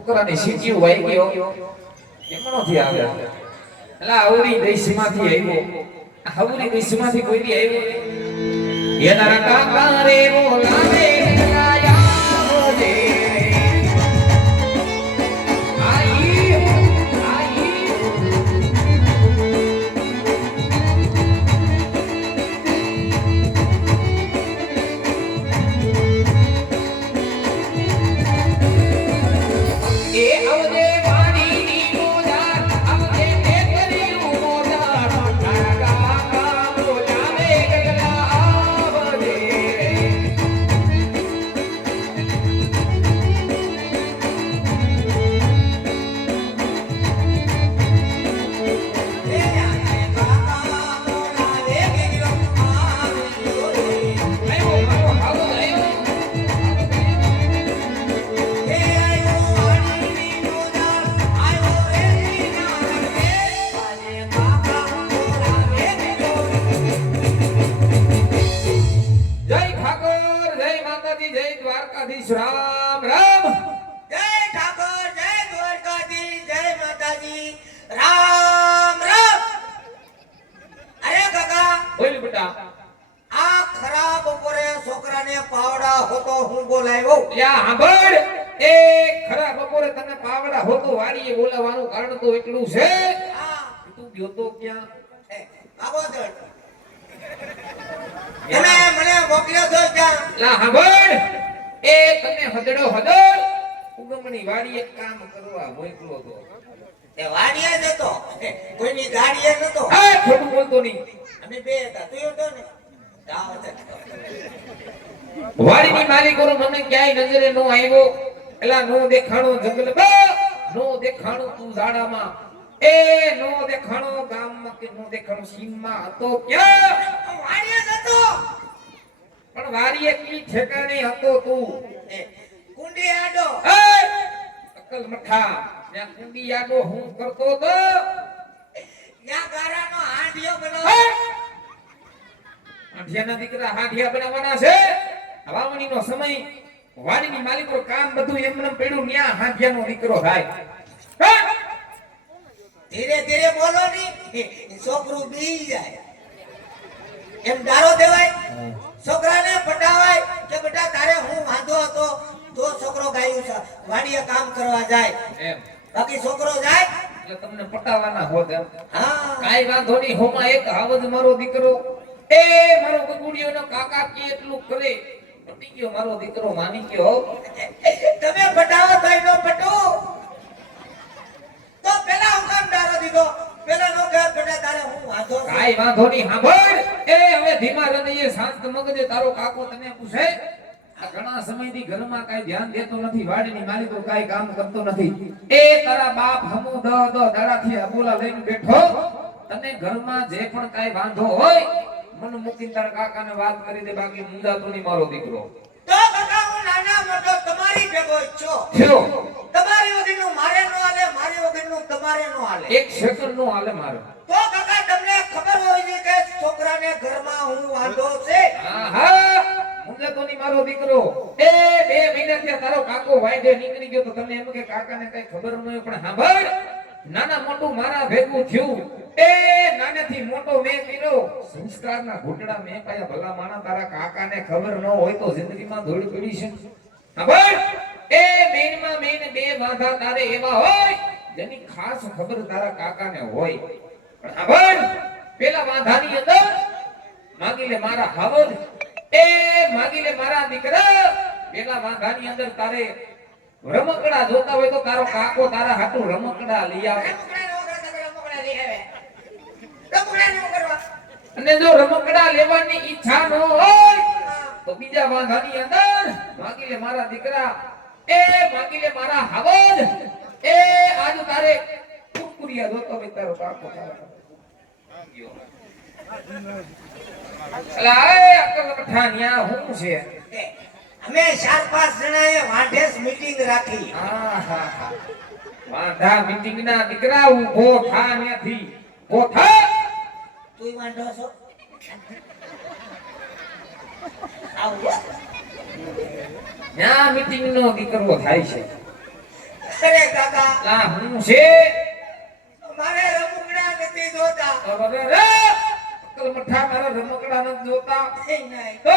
છોકરાની સીટી વાઈ ગયો એમણોથી આવે એટલે આવડી દેશમાંથી આવ્યો આવડી દેશમાંથી કોઈથી આવ્યો એના કાકા રે બોલાવે રામ રામ જય ઠાકોર જય દ્વારકાધીશ જય માતાજી રામ રામ અરે કાકા બોલ બેટા આ ખરાબ બપોરે છોકરાને પાવડા હોતો હું બોલાવ્યો યા સાંભળ એ ખરા બપોરે તને પાવડા હોતો વાડીએ બોલાવવાનું કારણ તો એટલું છે હા તું ગયો તો ક્યાં બાબોદર તમે મને મોકલ્યો છો ક્યાં લા સાંભળ એ તને હદડો હદડ ઉગમણી વાડીએ કામ કરવા મોકલો તો એ વાડીએ જતો કોઈની ગાડીએ નતો એ ખોટું બોલતો નહીં અમે બે હતા તું હતો ને જાવ છે વાડીની માલિકોનો મને ક્યાંય નજરે નો આવ્યો એલા નો દેખાણો જંગલ નો દેખાણો તું ઝાડામાં એ નો દેખાણો ગામમાં કે નો દેખાણો સીમમાં હતો ક્યાં વાડીએ જતો પણ વાડીએ કી ઠેકાણે હતો તું કુંડી આડો એ અકલ મઠા ત્યાં કુંડી આડો હું કરતો તો યા ગારાનો હાંડિયો બનાવ હાંડિયાના દીકરા હાંડિયા બનાવવાના છે વાવણીનો સમય વાડીની માલિકો કામ બધું એમને પડ્યું ન્યા હાંડિયાનો દીકરો થાય ધીરે ધીરે બોલો ની છોકરું બી જાય એમ ડારો દેવાય છોકરાને પટાવાય કે બેટા તારે હું વાંધો હતો તો છોકરો ગાયું છે વાડીએ કામ કરવા જાય એમ બાકી છોકરો જાય એટલે તમને પટાવાના હોત એમ હા કાઈ વાંધો નહીં હોમાં એક આવજ મારો દીકરો એ મારો બગુડીઓનો કાકા કે એટલું કરે પટી ગયો મારો દીકરો માની ગયો તમે પટાવો તો એનો પટો તો પેલા હું કામ ડારો દીધો પેલા નો કે બેટા તારે હું વાંધો છે કાઈ વાંધો નહીં સાંભળ એ હવે ધીમા રહીએ શાંત મગજે તારો કાકો તને પૂછે આ ઘણા સમયથી ઘરમાં કાઈ ધ્યાન દેતો નથી વાડીની માલિકો કાઈ કામ કરતો નથી એ તારા બાપ હમુ દ દાડાથી અબોલા લઈને બેઠો તને ઘરમાં જે પણ કાઈ વાંધો હોય મન મૂકીને તારા કાકાને વાત કરી દે બાકી મુંજાતો નહીં મારો દીકરો તો કાકા હું નાના મોટો તમારી ભેગો જ છો થયો તમારી વગરનું મારે નો હાલે મારી વગરનું તમારે નો હાલે એક સેકન્ડ નો હાલે મારો તો કાકા તમને ખબર હોય છે કે છોકરાને ઘરમાં હું વાંધો છે આહા મુંજાતો નહીં મારો દીકરો એ 2 મહિનાથી તારો કાકો વાયદે નીકળી ગયો તો તમને એમ કે કાકાને કઈ ખબર ન હોય પણ સાંભળ નાના મોટું મારા ભેગું થયું એ નાનેથી મોટો મેં કર્યો સંસ્કારના ઘૂંટડા મેં પાયા ભલા માણા તારા કાકાને ખબર ન હોય તો જિંદગીમાં ધૂળ પડી છે સાંભળ એ મેનમાં મેન 2 વાંધા તારે એવા હોય જેની ખાસ ખબર તારા કાકાને હોય પણ સાંભળ પેલા વાંધાની અંદર માગી લે મારા હાવજ એ માગી લે મારા દીકરા પેલા વાંધાની અંદર તારે રમકડા જોતા હોય તો તારો કાકો તારા હાટુ રમકડા લઈ આવે અને જો રમકડા લેવાની ઈચ્છા ન હોય તો બીજા વાંધાની અંદર માગી લે મારા દીકરા એ માગી લે મારા હાવજ એ આજ તારે કુકુરિયા જોતો હોય તારો કાકો અલા એ અકલ પઠાનિયા હું છે અમે 4-5 જણાએ વાંઢેસ મીટિંગ રાખી આહા વાંઢા મીટિંગ ના દીકરા ઊભો થા નથી કોઠા તું વાંઢો છો આવ ન્યા મીટિંગ નો દીકરો થાય છે અરે કાકા લા હું છે મારે રમકડા નથી જોતા. અરે અક્કલ મઠા મારા રમકડા નથી જોતા નહીં તો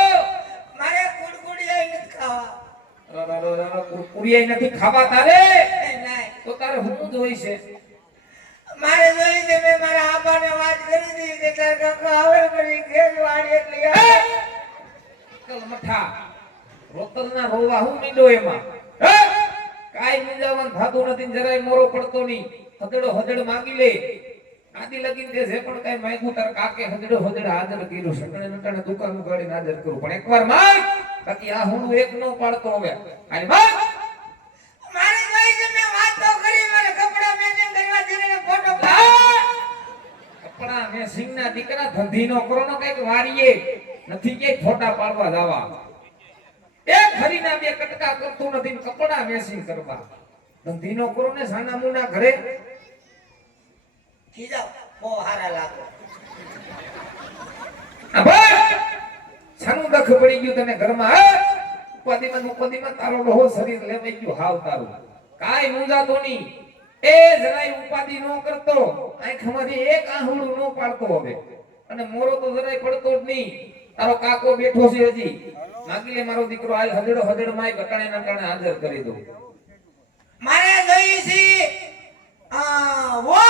મારે કુડકુડિયા નથી ખાવા. કુરકુરિયા નથી ખાવા તારે નહીં તો તારે હું જોઈ છે મારે જોઈ છે. મેં મારા આબાને વાત કરી હતી કે તાર કાકા આવે પછી ઘેર વાળી એટલે અક્કલ મઠા રોતલના રોવા હું મીંડો એમાં હે કાઈ મૂંઝાવન થાતું નથી ને જરાય મોરો પડતો નહીં હદડો હદડ માંગી લે આદિ લગીન તે જે પણ કાઈ માંગ્યું તાર કાકે હદડો હદડ હાજર કર્યું સટણે નટણે દુકાન ઉગાડીને હાજર કરું પણ એકવાર માંગ બાકી આ હું એક નો પાડતો હવે હાલ માંગ મારે જોઈ છે. મેં વાત તો કરી મારે કપડા મેચિંગ કરવા દીને ફોટો કપડા મે સિંગના દીકરા ધંધીનો કરો નો કઈક વાડીએ નથી કે ફોટા પાડવા જાવા એક હરીના બે કટકા કરતો નથી ને કપડા મેસિંગ કરવા ધંધીનો કરો ને સાના મુના ઘરે ખીજાવ બહુ હારા લાગો. આ ભાઈ સાનું દખ પડી ગયું તને ઘરમાં હે ઉપાધિમાં તારો ડોહો શરીર લેવાઈ ગયું હાવ તારું કાઈ મૂંઝાતો નહીં એ જરાય ઉપાધિ નો કરતો આંખમાંથી એક આહુડું નો પાડતો હવે અને મોરો તો જરાય પડતો જ નહીં તારો કાકો બેઠો છે હજી માગી લે મારો દીકરો હાલ હદડ માય ગટાણે નટાણે હાજર કરી દો મારે જોઈ છે વો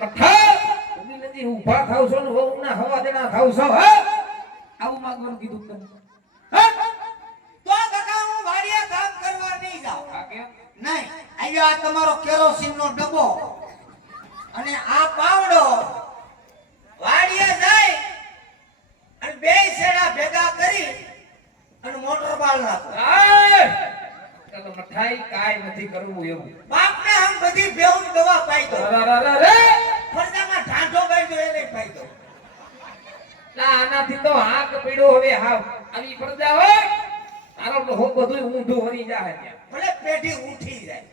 મઠા ઉભી નથી ઊભા થાવ છો ને વહુના હવા દેના થાવ છો હે આવું માંગવાનું કીધું તમે તો કાકા હું વાડીએ કામ કરવા નહીં જાઉં. આ કેમ નહીં આયો આ તમારો કેરોસીનનો ડબ્બો અને આ પાવડો વાડીએ જાય અને બે છેડા ભેગા કરી અને મોટર બાળ નાખો. ચાલો મઠાઈ કાઈ નથી કરવું એવું બાપને આમ બધી બેઉન દવા પાઈ દો. અરે ફરજામાં ઢાંઢો પાઈ દો એને પાઈ દો. ના આનાથી તો હાક પીડો હવે હાવ આવી પડદા હોય તારો તો હો બધું ઊંધું વળી જાય ત્યાં ભલે પેઢી ઉઠી જાય.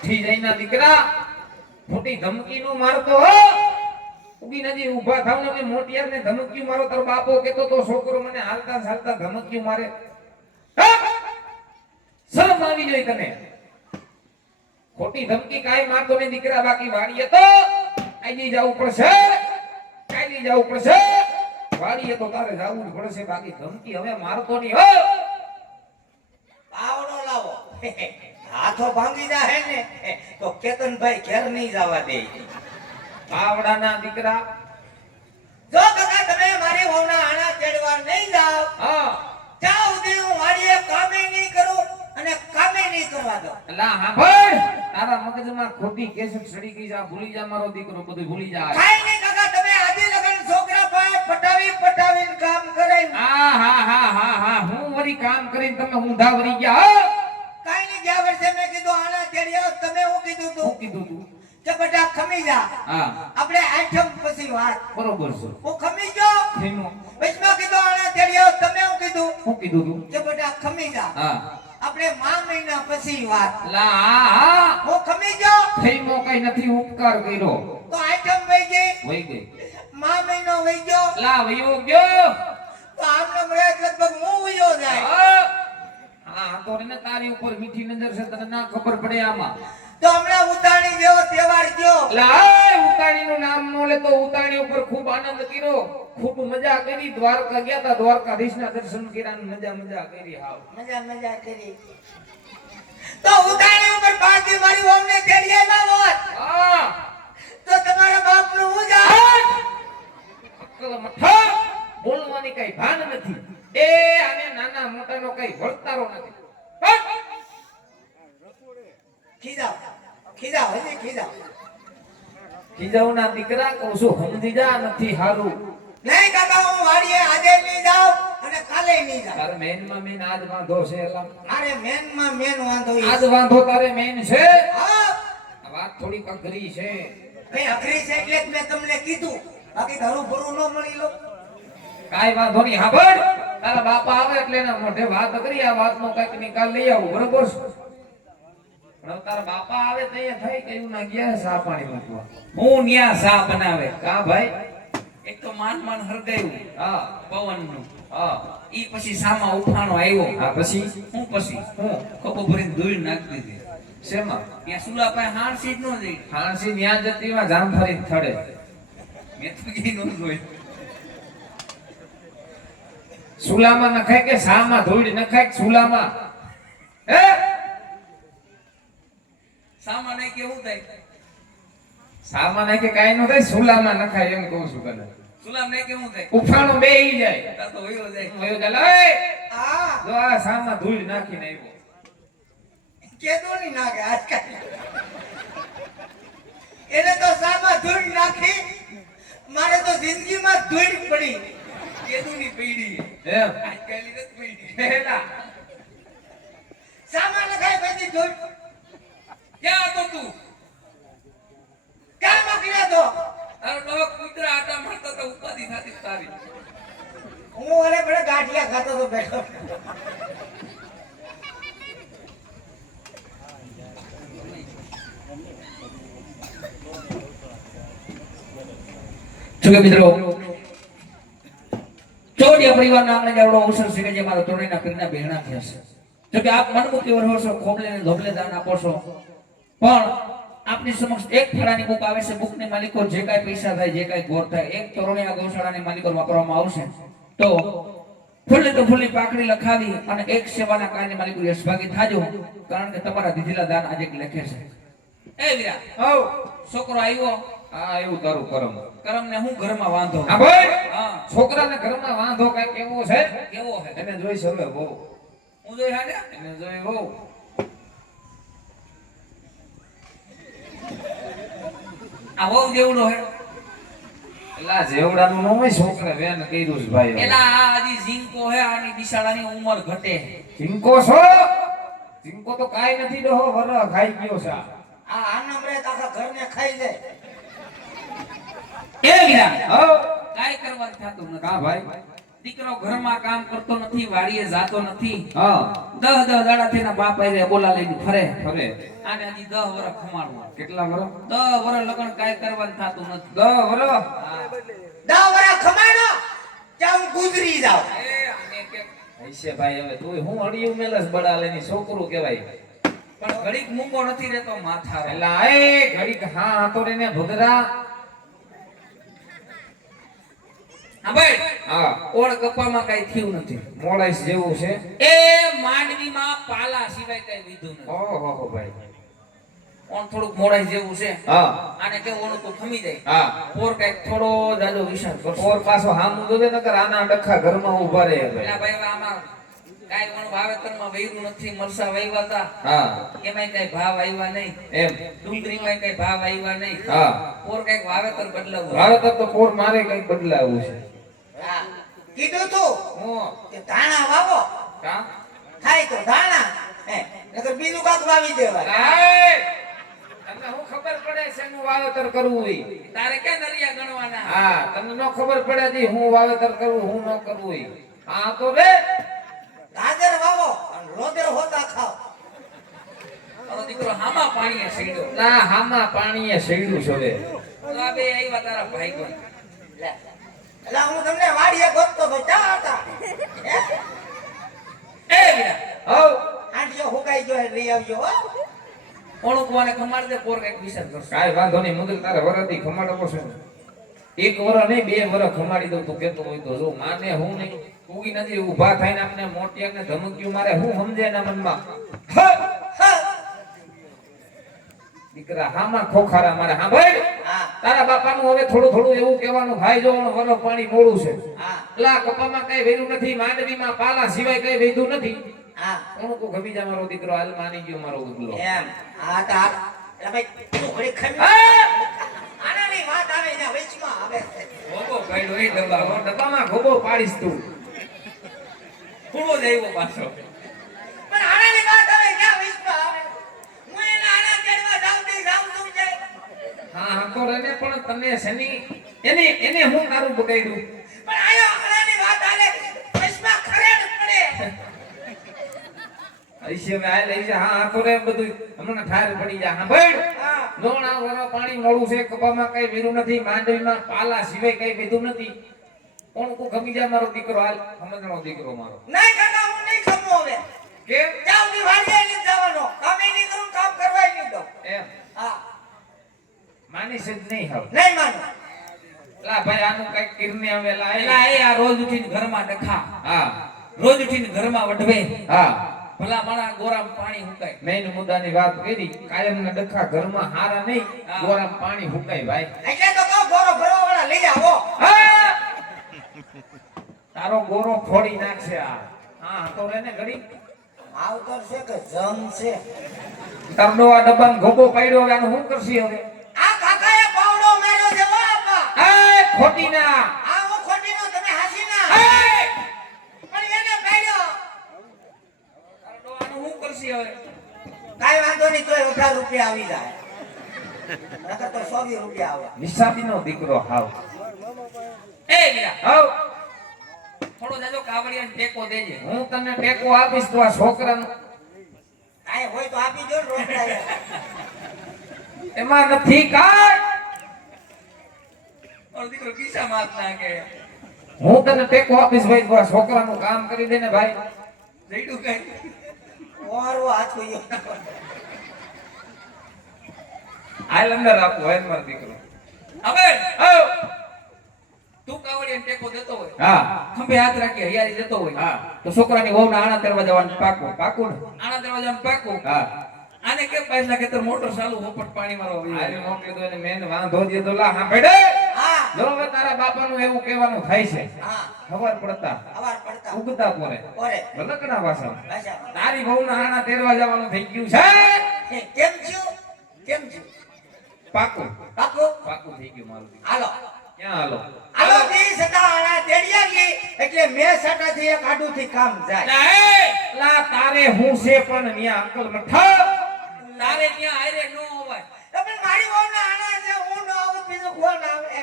ઠી જઈના દીકરા ખોટી ધમકી નો મારતો હો ઉભી નજી ઊભા થાવ ને મોટિયાર ને ધમકી મારો તારો બાપો કેતો તો છોકરો મને હાલતા ચાલતા ધમકી મારે શરમ આવી જોઈ તને ખોટી ધમકી કાઈ મારતો ને દીકરા બાકી વાડીએ તો આજી જવું પડશે કાઈ જવું પડશે વાડીએ તો તારે જવું જ પડશે બાકી ધમકી હવે મારતો નહીં હો પાવડો લાવો. હાથો ભાંગી જાય ને તો કેતનભાઈ ઘેર નહીં જવા દે. પાવડાના દીકરા જો કાકા તમે મારી વહુના આણા ચડવા નહીં જાઓ હા ત્યાં સુધી હું વાડીએ કામે નહીં કરું અને કામે નહીં કરવા દો. અલા હા ભાઈ તારા મગજમાં ખોટી કેસેટ સડી ગઈ જા ભૂલી જા મારો દીકરો બધું ભૂલી જા કાઈ નહીં કાકા તમે આદિ લગન છોકરા પાસે પટાવીને કામ કરાય. હા હું વરી કામ કરીને તમે ઊંધા વરી ગયા હો કાઈ નહીં ગયા વર્ષે મેં કીધું આણા ચડ્યા તમે હું કીધું શું તું કીધું તું કે બેટા ખમી જા. હા આપણે આઠમ પછી વાત. બરોબર છે હું ખમી ગયો થઈનું વચમાં કીધું આણા ચડ્યા તમે હું કીધું શું કીધું તું કે બેટા ખમી જા. હા આપણે મા મહિના પછી વાત. લા હા હું ખમી ગયો થઈનો કઈ નથી ઉપકાર કર્યો તો આઠમ વઈ ગઈ વઈ ગઈ મા મહિનો વઈ ગયો લા વયો ગયો તો આમને મળે લગભગ હું વયો જાય. હા તો એને તારી ઉપર મીઠી નજર છે તને ના ખબર પડે આમાં તો હમણાં ઉતાણી જેવો તહેવાર ગયો. લાય ઉતાણી નું નામ નો લે તો ઉતાણી ઉપર ખૂબ આનંદ કર્યો ખૂબ મજા કરી દ્વારકા ગયા તા દ્વારકાધીશ ના દર્શન કર્યા ને મજા કરી હાવ મજા કરી. તો ઉતાણી ઉપર પાછી મારી વહુને તેડી આવ્યા હોત હા તો તમારા બાપનું હું જાત. અક્કલ મઠા બોલવાની કઈ ભાન નથી એ આને નાના મોટા નો કઈ વર્તારો નથી ખીજાવ હજી ખીજાવના દીકરા કહું છું સમજી જા નથી હારું નહીં કાકા હું વાડીએ આજે નહીં જાઉં અને કાલે નહીં જાઉં. તારે મેન માં મેન આજ વાંધો છે એલા મારે મેનમાં મેન વાંધો ઈ આજ છે. વાંધો તારે મેન છે હા આ વાત થોડી અઘરી છે ભાઈ અઘરી છે એટલે જ મેં તમને કીધું બાકી ધરું ભરું ન મળી લો. કાઈ વાંધો નહીં હાબળ તારા બાપા આવે એટલે એના મોઢે વાત કરી આ વાતનો કઈક નિકાલ લઈ આવું બરોબર છે પણ તારા બાપા આવે તો અહીંયા થઈ કયું ના ગયા સા પાણી મૂકવા હું ન્યા સા બનાવે કા ભાઈ એક તો માન હરગાયું હા પવન નું હા ઈ પછી સામા ઉઠાણો આવ્યો હા પછી હું પછી હું ખોખો ભરીને ધૂળ નાખી દીધી શેમાં ત્યાં સુલા પાસે હાણસી જ ન જઈ. હાંસી ન્યા જતીમાં જામફળી થડે મેં તો ઈ ન જોઈ. સુલામાં નખાય કે શામાં ધૂળ નખાય કે સુલામાં હે સામાન એ કેવું થાય? શામાં નાખે કાઈ નો થાય સુલામાં નખાય એમ કહું છું કને સુલામ ને કેવું થાય? ઉફાણું બેહી જાય તા તો વયો જાય. વયો ચાલે એ આ જો આ શામાં ધૂળ નાખીને આવ્યો કેદો ની નાખે આજકાલ એને તો સામા ધૂળ નાખી મારે તો જિંદગીમાં ધૂળ પડી કેદુની પીડી. એમ આજકાલની નથી પીડી. હેલા સામા નખાય પછી ધૂળ ક્યાં હતો તું? ક્યાં મોકલ્યો તો તારો ડોક કૂતરા આટા મારતા તો ઉપાધિ થાતી તારી. હું અરે બડે ગાંઠિયા ખાતો તો બેઠો જોકે મિત્રો ચોડિયા પરિવારના આંગણે આવડો અવસર છે કે જે મારા તોડીના પીરના બહેણા થયા છે. જોકે આપ મનમુક્તિ વરહો છો, ખોબલે ને ધોબલે દાન આપો છો, પણ આપની સમક્ષ એક ફળાની બુક આવે છે. બુકની માલિકો જે કાંઈ પૈસા થાય, જે કાંઈ ગોળ થાય, એક તોરણી આ ગૌશાળાની માલિકો વાપરવામાં આવશે. તો ફૂલે તો ફૂલની પાકડી લખાવી અને એક સેવાના કાર્યની માલિકો યશભાગી થાજો, કારણ કે તમારા દીધેલા દાન આજે લખે છે. એ વીરા, આવ છોકરો આવ્યો, આ એવું તારું કરમ કરમ ને હું ઘરમાં વાંધો. હા ભાઈ હા, છોકરાને ઘરમાં વાંધો કઈ કેવો છે કેવો હે? એને જોઈ છે હવે બહુ હું જોઈ હાડે એને જોઈ બહુ આ વહુ જેવડો હે. એલા જેવડાનું ન હોય છોકરા વેન કર્યું છે ભાઈ એલા આ હજી ઝીંકો હે, આની બિસાડાની ઉંમર ઘટે. ચિંકો છો ચિંકો તો કાઈ નથી ડોહો વર ખાઈ ગયો છે આ. આ આનમરે આખા ઘરને ખાઈ જાય એ વીરા, હો કાઈ કરવાનું થાતું કા નથી. ભાઈ દીકરો ઘરમાં કામ કરતો નથી, વાડીએ જાતો નથી. હા 10 દાડાથી એના બાપ આયરે બોલા લઈને ફરે. ફરે આને હજી 10 વર્ષ ખમાડવા. કેટલા વર 10 વર્ષ લગન કાઈ કરવાનું થાતું નથી. 10 વર હા. 10 વર્ષ ખમાડો ત્યાં હું ગુજરી જાઉં એ આને કે હૈસે ભાઈ હવે તું હું અડિયું મેલસ બડાલેની છોકરું કહેવાય પણ ઘડીક મૂંગો નથી રહેતો માથા રે. એલા એ ઘડીક હા હાતો રેને ભગરા હા ભાઈ, હા ઓળ ગપ્પામાં કાઈ થયું નથી. મોડાઈસ જેવું છે એ માંડવીમાં પાલા સિવાય કઈ વિધું નથી. ઓહો હો ભાઈ ઓણ થોડુંક મોડાઈ જેવું છે. હા આને કેવું ઓણું તો ખમી જાય. હા પોર કઈક થોડો જાજો વિચાર કરશો. ઓર પાછો હામું જોવે નકર આના ડખા ઘરમાં ઊભા રહે ભાઈ પેલા ભાઈ આમાં કાઈ પણ વાવેતરમાં વૈરું નથી. મરસા વાવ્યા હતા, હા એમાંય કઈ ભાવ આવ્યા નહીં. એમ ડુંગળીમાંય કઈ ભાવ આવ્યા નહીં. હા પોર કઈક વાવેતર બદલાવું. ભારત તો પોર મારે કઈક બદલાવું છે હા કીધું તું હું કે ધાણા વાવો કા થાય તો ધાણા હે નકર બીજું કાક વાવી દેવાય લાય તમને હું ખબર પડે છે હું વાવેતર કરવું હોય તારે ક્યાં નરિયા ગણવાના? હા તમને નો ખબર પડે જી હું વાવેતર કરું હું ન કરવું હોય હા તો રે ગાજર વાવો અને લોદર હોતા ખાઓ તારો દીકરો હામા પાણીએ સીડ્યો. ના હામાં પાણીએ શેડ્યું છે હવે તો આ બે આવ્યા તારા ભાઈ બંધ. લે એલા હું તમને વાડીએ ગોતતો તો ચા હતા હે? એ વીરા, હવ આંટીઓ હુકાઈ ગયો લઈ આવજો હો ઓણું કુવાને ખમાડ દે, પોર કઈક વિચાર કરશે. કાઈ વાંધો નહીં મુદલ તારે વરદી ખમાડવો છે એક વર નહીં 2 વર ખમાડી દઉં તું કેતો હોય તો જો માને હું નહીં ઉગી નથી ઊભા થઈને આપણે મોટિયાને ધમક્યું મારે હું સમજે એના મનમાં દીકરા હામાં ખોખારા મારે હા ભાઈ હા તારા બાપાનું હવે થોડું થોડું એવું કહેવાનું ભાઈ જો વરો પાણી મોડું છે હા લા કપામાં કઈ વેરું નથી માંડવીમાં પાલા સિવાય કઈ વેધું નથી હા હું કો ગમી જા મારો દીકરો હાલ માની ગયો મારો ગુગલો એમ આ તા એલા ભાઈ તું ઘડી ખમી હા! આનાની વાત આવે એના વચમાં આવે ગોગો ભાઈડો એ ડબ્બા. હવે ડબ્બામાં ગોબો પાડીશ તું કૂણો જ આવ્યો પાછો. પણ આનાની વાત આવે ક્યાં વચમાં આવે હું એના આના તેડવા જાઉં તે જાઉં છું જાય હા હા તો રને પણ તને શેની એને હું તારું બગાડ્યું પણ આયો આનાની વાત આલે વચમાં ખરેડ પડે આઈશે મે આ લઈ જા હા હા તો રે બધું હમણાં ઠાર પડી જા હા ભાઈ હા નોણા વરો પાણી મોડું છે કપામાં કઈ વેરું નથી માંડવીમાં પાલા સિવાય કઈ વેધું નથી કોણ કો ગમી જા મારો દીકરો હાલ સમજણો દીકરો મારો નહીં કાકા હું નહીં ખમો હવે કેમ ત્યાં સુધી વાડીએ નહીં જવાનો. કામે નહીં કરું, કામ કરવાય નહીં દઉં. એમ હા, માનીશ જ નહીં હવે નહીં માનો. લા ભાઈ આનું કઈક કિરને હવે એલા લાય એ આ રોજ ઉઠીને ઘરમાં ડખા, હા રોજ ઉઠીને ઘરમાં વઢવે, હા ભલા માણા ગોરામાં પાણી હુકાય. મેઈન મુદ્દાની વાત કરી કાયમના ડખા ઘરમાં હારા નહીં હા. ગોરામ પાણી હુકાય ભાઈ એટલે તો કહું ગોરો ભરવાવાળા લઈ આવો. હા! તારો ગોરો ફોડી નાખશે આ હા તો રે ને ઘડી માવતર છે કે જમ છે? તરડો આ ડબ્બાનો ગોબો પાડ્યો હવે આનું શું કરશી હવે આ કાકાએ પાવડો માર્યો છે હો આપા. એ ખોટી ના આ હું ખોટી નો, તમે હાસી ના. એ! પણ એને પાડ્યો. તારો ડોહાનું શું કરશી હવે? કાંઈ વાંધો નહીં, તોય 18 રૂપિયા આવી જાય. નકર તો 120 રૂપિયા આવે. નિશાબીનો દીકરો હાવ એ વીરા, હાવ થોડો જાજો કાવડિયાને ટેકો દેજે. હું તને ટેકો આપીશ તો આ છોકરાનું કાંઈ હોય તો આપી દો ને રોકડા. એમાં નથી કાંઈ મારો દીકરો ખિસ્સામાં હાથ નાખે. હું તને ટેકો આપીશ ભાઈ તો આ છોકરાનું કામ કરી દે ને ભાઈ જઈડું કઈ. ઓરો હાથ હોય. હાલ અંદર આપો હાલ મારો દીકરો હવે હાવ તું કાવડિયાને ટેકો દેતો હોય, હા ખંભે હાથ રાખી હૈયારી દેતો હોય, હા તો છોકરાની વહુના આણા તેડવા જવાનું પાકું. પાકું ને આણા તેડવા જવાનું પાકું. હા આને કેમ પાછલા ખેતર મોટર ચાલુ હોપટ પાણી મારો હાલ મોકલી દો ને મેન વાંધો દીધો લા હા બેડે હા, જો હવે તારા બાપાનું એવું કહેવાનું થાય છે હા. ખબર પડતા અવાર પડતા. ઉગતા પોરે ઓરે. લકડા ભાષા ભાષા. તારી વહુના હાણા તેડવા જવાનું થઈ ગયું છે કેમ થયું? કેમ થયું? પાકું પાકું? પાકું થઈ ગયું મારું દીકરું. હાલો. ક્યાં હાલો હાલો દી સટા આણા તેડી આવી એટલે મેં સટાથી એક આડુથી કામ જાય. લા તારે હું છે પણ ન્યા અકલ મઠા તારે ત્યાં આયરે નો હોવાય. તો પણ મારી વહુના આણા છે, હું ન આવું બીજું કોણ આવે?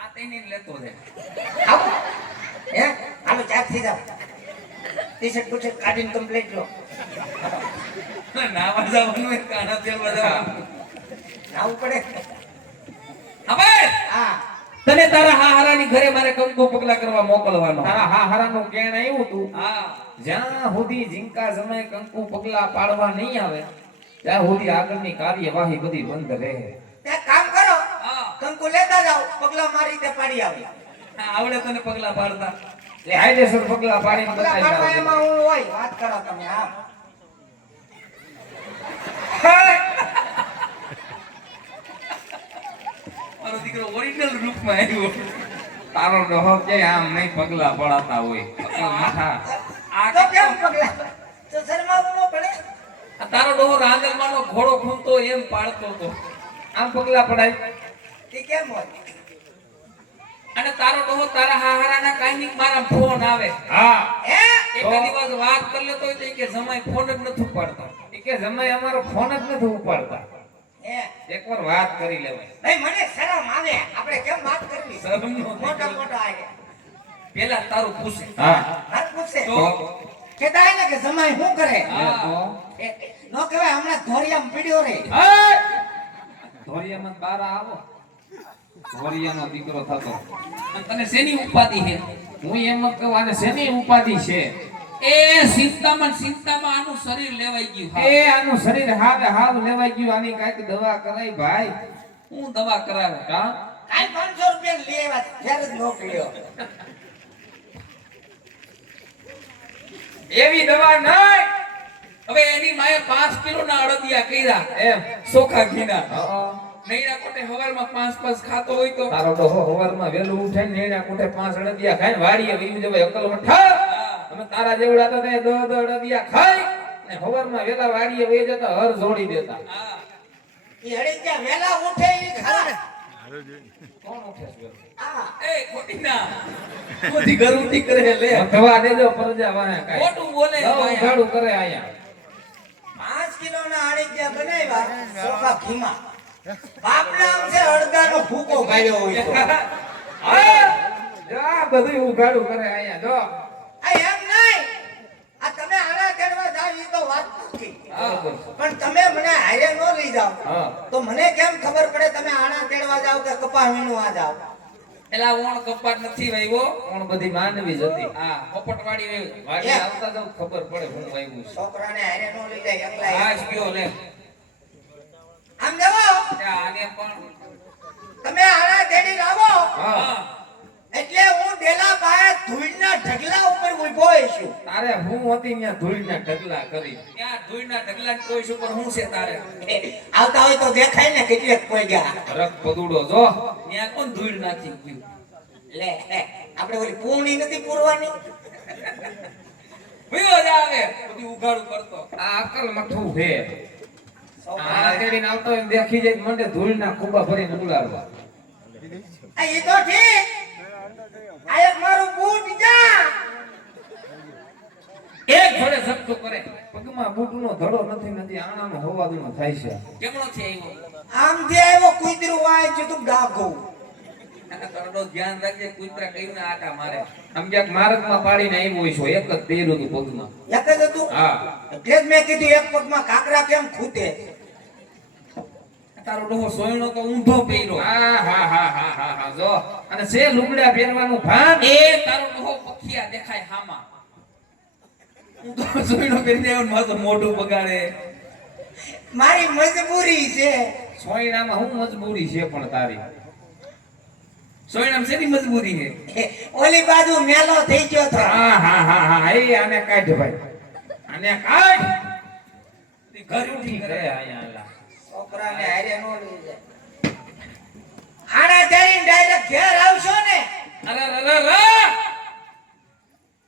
આ તેને લેતો છે. આવો. હે? હાલો ચાર થઈ જાવ. ટી-શર્ટ બુશર્ટ કાઢીને કમ્પ્લીટ લો. નાવા જવાનું હોય, કાના તેડવા જવાનું. આવું પડે. હવે હા. તને તારા હાહારાની ઘરે મારે કંકુ પગલા કરવા મોકલવાનો. તારા હા હારાનું કેણ આવ્યું તું હા, જ્યાં સુધી ઝીંકા સમય કંકુ પગલા પાડવા નહીં આવે ત્યાં સુધી આગળની કાર્યવાહી બધી બંધ રહે એક કામ કરો, હા. કંકુ લેતા જાઓ, પગલા મારી રીતે પાડી આવી. આવડે તને પગલા પાડતા. એટલે કાયદેસર પગલા પાડીને પગલા બતાવી પાડવા આવો. એમાં હું હોય, વાત કરો તમે. હા. મારો દીકરો ઓરિજિનલ રૂપમાં આવ્યો. તારો ડોહો કે આમ નહીં પગલા પડાતા હોય અકલ મઠા આ તો કેમ પગલા? તો શરમાવું ન પડે? આ તારો ડોહો રાંદલમાંનો ઘોડો ખૂંદતો એમ પાડતો હતો. આમ પગલા પડાય ઈ કેમ હોય? અને તારો ડોહો તારા હાહારાના કાંઈક મારા ફોન આવે. હા હે? એકાદી દિવસ વાત કરી લેતો હોય તો ઈ કે જમાઈ ફોન જ નથી ઉપાડતા. ઈ કે જમાઈ અમારો ફોન જ નથી ઉપાડતા હે? એકવાર વાત કરી લેવાય ભાઈ મને શરમ આવે, આપણે કેમ વાત કરવી? શરમનો મોટા દીકરો. મોટા આગે. પેલા તારું પૂછે. હા હાથ પૂછે. તો કહેતા ને કે જમાઈ શું કરે? હા. નો કહેવાય હમણાં ધોરિયામાં પીડ્યો રે. ધોરિયામાં બારા આવો ધોરિયાનો દીકરો થતો અને તને શેની ઉપાધિ છે? હું એમ જ કહું આને શેની ઉપાધિ છે એ ચિંતામાં આનું શરીર લેવાઈ ગયું. એ આનું શરીર હાવ હાવ લેવાઈ ગયું આની કાંઈક દવા કરાય ભાઈ હું દવા કરાવે. કા કાલ 500 રૂપિયા લઈ આવ્યા, જ્યારે જ મોકલ્યો. એવી દવા નહીં હવે એની માએ 5 કિલોના અડદિયા કર્યા એમ ચોખા ઘીના. હા. નૈરા કોટે હવારમાં 5 ખાતો હોય તો તારો ડોહો હવારમાં વેલું ઉઠે ને એના કોઠે 5 અડદિયા ખાઈને વાડીએ વહી જવાય અકલ મઠા અમે તારા જેવડા તો તે દો અડદિયા ખાઈ ને હવારમાં વેલા વાડીએ વહી જતા હર જોડી દેતા હા. ઈ હળી ત્યાં વહેલા ઉઠે ઈ ખરા. કોણ ઉઠે છે હા. એ ખોટી ના કોથી ઘર ઉઠી કરે લે. ધવા દેજો પરજા વાહે કાઈ ખોટું બોલે દવા ભાઈ. ઉઘાડું કરે આયા 5 કિલોના અળિયા બનાવ્યા ચોખા ઘીમાં. બાપના આમ છે અડદાનો ફૂકો ગાળ્યો હોય તો. આ બધું ઉઘાડું કરે આયા જો આ એમ નહીં, આ તમે આણા તેડવા જાવ ઈ તો વાત નથી. બરોબર છે. પણ તમે મને હારે ન લઈ જાઓ હા તો મને કેમ ખબર પડે તમે આણા તેડવા જાવ કે કપા વીણવા જાવ? એલા ઓણ કપાટ નથી વાવ્યો. પણ બધી માનવી જ હતી. હા પોપટવાડી વાવ્યો. વાડી આવતા જાવ ખબર પડે હું વાવ્યું છે. છોકરાને હારે નો લઈ જાય એકલા હા જ ગયો લે. આમ જવો આને પણ તમે આણા તેડી લાવો હા. એટલે હું ડેલા પાસે ધૂળના ઢગલા ઉપર ઊભો છું. તારે હું હતી ત્યાં ધૂળના ઢગલા કરી. ત્યાં ધૂળના ઢગલા ને કોઈ ઉપર હું છે તારે? આવતા હોય તો દેખાય ને કેટલેક કોઈ ગયા. રખ પદુડો જો. ત્યાં કોણ ધૂળ નાખી ગયું? લે આપણે ઓલી પૂર્ણી નથી પૂરવાની. ભયો જ આવે બધું ઉઘાડું કરતો. આ અકલ મઠું છે. આ તેડીને આવતો હોય ને દેખી જાય મંડે ધૂળના ખુબા ભરીને ઉલાડવા. આ ઈ તો ઠીક. આ એક મારું બૂટ જા. એક ઘોડે સબકો કરે. પગમાં બૂટનો ધડો નથી નથી આણાનો હવાદનો થાય છે. કેમનો છે આવ્યો? આમથી આવ્યો કુતરું વાય છે તું ગાગો. કરડો ધ્યાન રાખજે કૂતરા કઈ ના આટા મારે. આમ ક્યાંક માર્ગમાં પાડીને આવ્યો હોય છો એક જ તેરું હતું પગમાં. એક જ હતું. હા. એટલે જ મેં કીધું એક પગમાં કાકરા કેમ ખૂટે. તારો ડોહો સોયણો તો ઊંધો પહેર્યો. હા હા હા હા હા હા જો. અને સે લુગડા પહેરવાનું ભાન. એ તારો ડોહો પખિયા દેખાય હામાં. ઊંધો સોયણો પહેરીને આવ્યો ને માથું મોઢું બગાડે. મારી મજબૂરી છે. સોયણામાં હું મજબૂરી છે પણ તારી. સોયણામાં શેની મજબૂરી છે? ઓલી બાજુ મેલો થઈ ગયો તો. હા હા હા હા એ આને કાઢ ભાઈ. આને કાઢ. ઘર ઉઠી કરે કરે. આયા આલા. છોકરાને હારે નો લઈ જાય. આના જઈને ડાયરેક્ટ ઘેર આવશો ને. અરે અરે અરે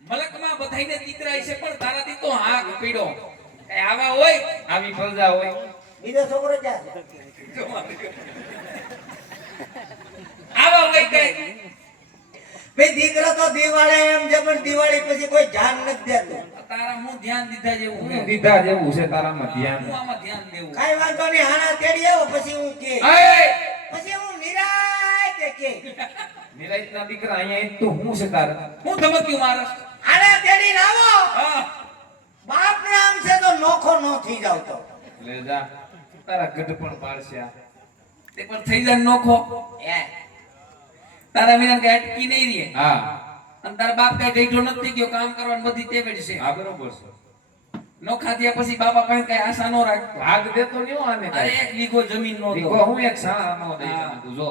મલકમાં બધાયને દીકરા છે પણ તારાથી તો હાક પીડો. કઈ આવા હોય આવી પ્રજા હોય. બીજો છોકરો ક્યાં છે? આવા હોય કઈ ભાઈ દીકરો તો દિવાળી એમ છે પણ દિવાળી પછી કોઈ ધ્યાન નથી દેતું. તારા હું ધ્યાન દીધા જેવું હું છે. દીધા જેવું છે તારામાં ધ્યાન. હું આમાં ધ્યાન દેવું. કાઈ વાંધો નહીં હાણા તેડી આવો પછી હું કે. એ પછી હું નિરાય કે. નિરાઈતના દીકરા અહીંયા એક તો હું છે તારા. હું ધમક્યું મારસ. આના તેડીને આવો. હા બાપ નામ છે તો નોખો નો થઈ જાવ તો. લે જા. તારા ગઢ પણ પાડશે આ. તે પણ થઈ જાય નોખો. એ તારા વિના કઈ અટકી નહીં રહે. હા અને તારા બાપ કઈ ગઈઢો નથી ગયો કામ કરવાની બધી ટેવ છે. હા બરોબર છે. નોખા થયા પછી બાપા પાસે કઈ આશા નો રાખતો. ભાગ દેતો નહીં હો આને અરે કાંઈ. એક વીઘો જમીન નો દીકો દો. હું એક સા નો દઈ તને તું જો.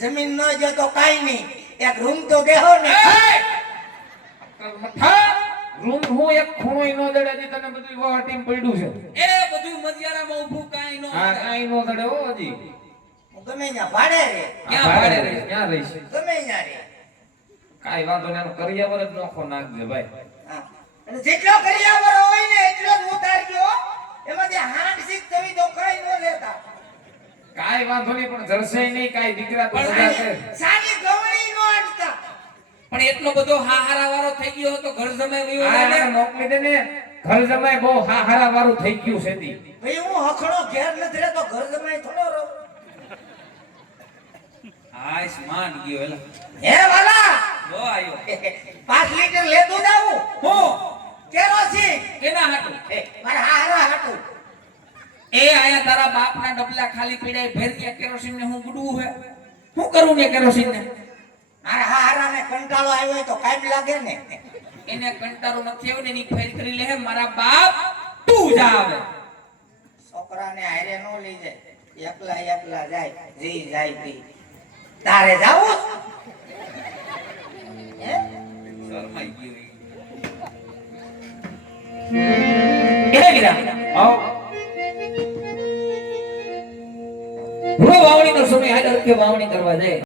જમીન નો જો તો કાઈ નહીં. એક રૂમ તો દેહો ને. અક્કલ મઠા. રૂમ હું એક ખૂણોય નો દડે હજી તને બધું વહાટીમાં પડ્યું છે. એ બધું મજિયારામાં ઊભું કાંઈ નો હા કરે. કાંઈ નો દડે હો હજી. હું ગમે ત્યાં ભાડે રે. ક્યાં આ ભાડે ભાડે રહીશ? ક્યાં રહીશ? ગમે ત્યાં રે. કાંઈ વાંધો નહીં આનો કરિયાવર જ નોખો નાખજે ભાઈ. હા. અને જેટલો કરિયાવર હોય ને એટલો જ ઉતારજો. એમાંથી હાંડ શીખ થવી તો કાઈ નો લેતા. કાંઈ વાંધો નહીં પણ જરસે નહીં કાંઈ દીકરા તો પણ બધા સાની છે. સાની ગવણી નો અડતા. પણ એટલો બધો હાહારા વાળો થઈ ગયો તો ઘર જમાઈ ગયો આ ને. એને નોકરી દે ને. ઘર જમાઈ બહુ હાહારા વાળું થઈ ગયું છે દી. ભાઈ હું હખણો ઘેર નથી રહેતો ઘર જમાઈ થોડો રહું. હાશ માન ગયો એલા. હે વાલા જો આયો. 5 લીટર લેતું જાવું. હું કેરોસીન. કેના હાટું? મારા હારા હાટું. એ આયા તારા બાપના ડબલા ખાલી પીડાય ભેરિયા કેરોસીન ને હું ગુડવું હે. હું કરું ને કેરોસીન ને? મારા હારાને કંટાળો આવ્યો હોય તો કાઈ લાગે ને. એને કંટાળો નથી આવ્યો ને એની ફેર કરી લે મારા બાપ તું જા આવે. છોકરાને હારે નો લઈ જાય. એકલા એકલા જાય. જી જાય તી. તારે જાવું? હે? શરમાઈ ગયો ઈ. એ વીરા આવ. હું વાવણીનો સમય હાજર કે વાવણી કરવા જાય.